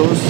shows.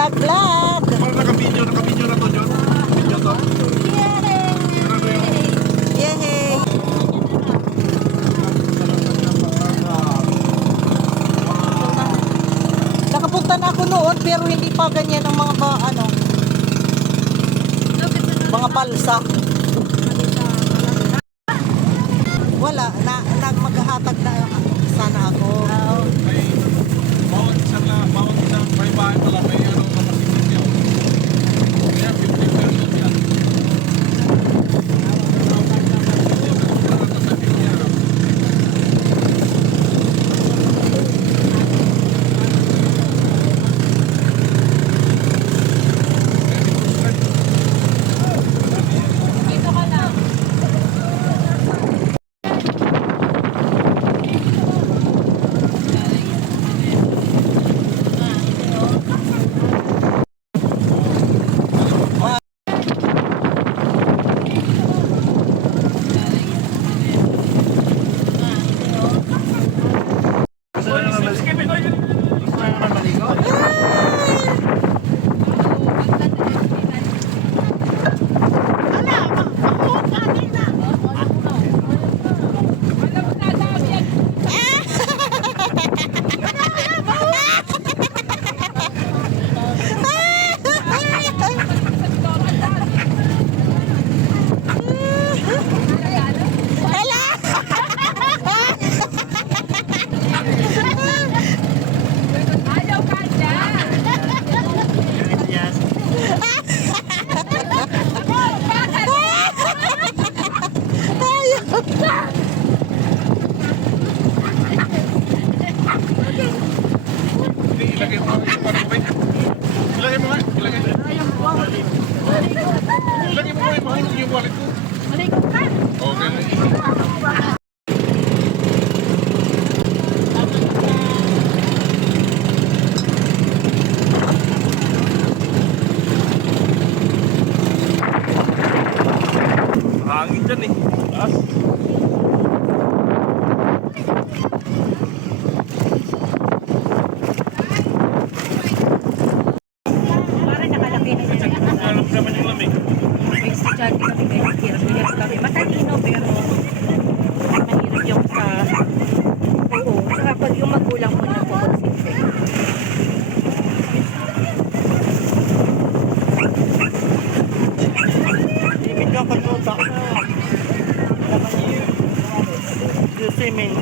Vlog, vlog, parang naka-video, naka-video na to, John. Video to. Nakapunta na ako noon pero hindi pa ganyan ang mga ba, ano, mga balsa. Ilagay mo nga yung mahulog yung wallet ko. Okay. Estudyante kami kaya hirap-hirap kami. Matalino pero mahirap yung sa... Oo. Saka pag yung magulang mo na kumonsinti. Ibig ka pagluta. Yusimin.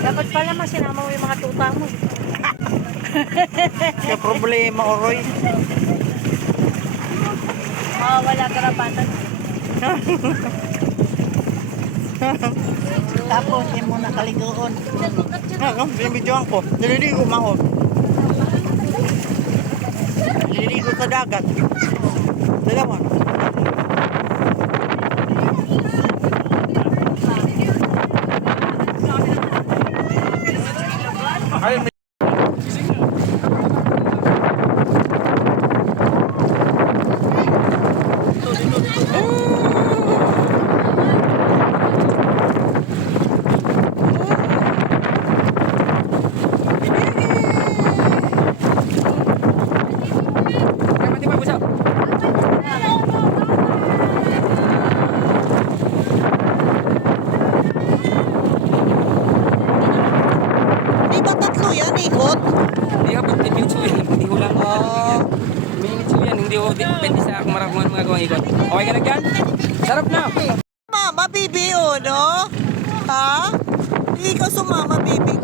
Dapat pala mas sinama mo yung mga tuta mo. Kaya problema, Oroy. Mawawala karapatan. Tapos, yung muna kaligoon. Ah, binibidyoan ko. Naliligo ako. Naliligo sa dagat. Dalawa. Ay, may Di ba tatlo yan, ikot? Hindi ka pag minutes yan, hindi ko lang. Oo. Minutes ko yan, hindi ko, depende sa kung marami mga mga gawang ikot. Okay ka na dyan? Sarap na! Mama, bibi, oh, no? Ha? Hindi ka sumama, ha?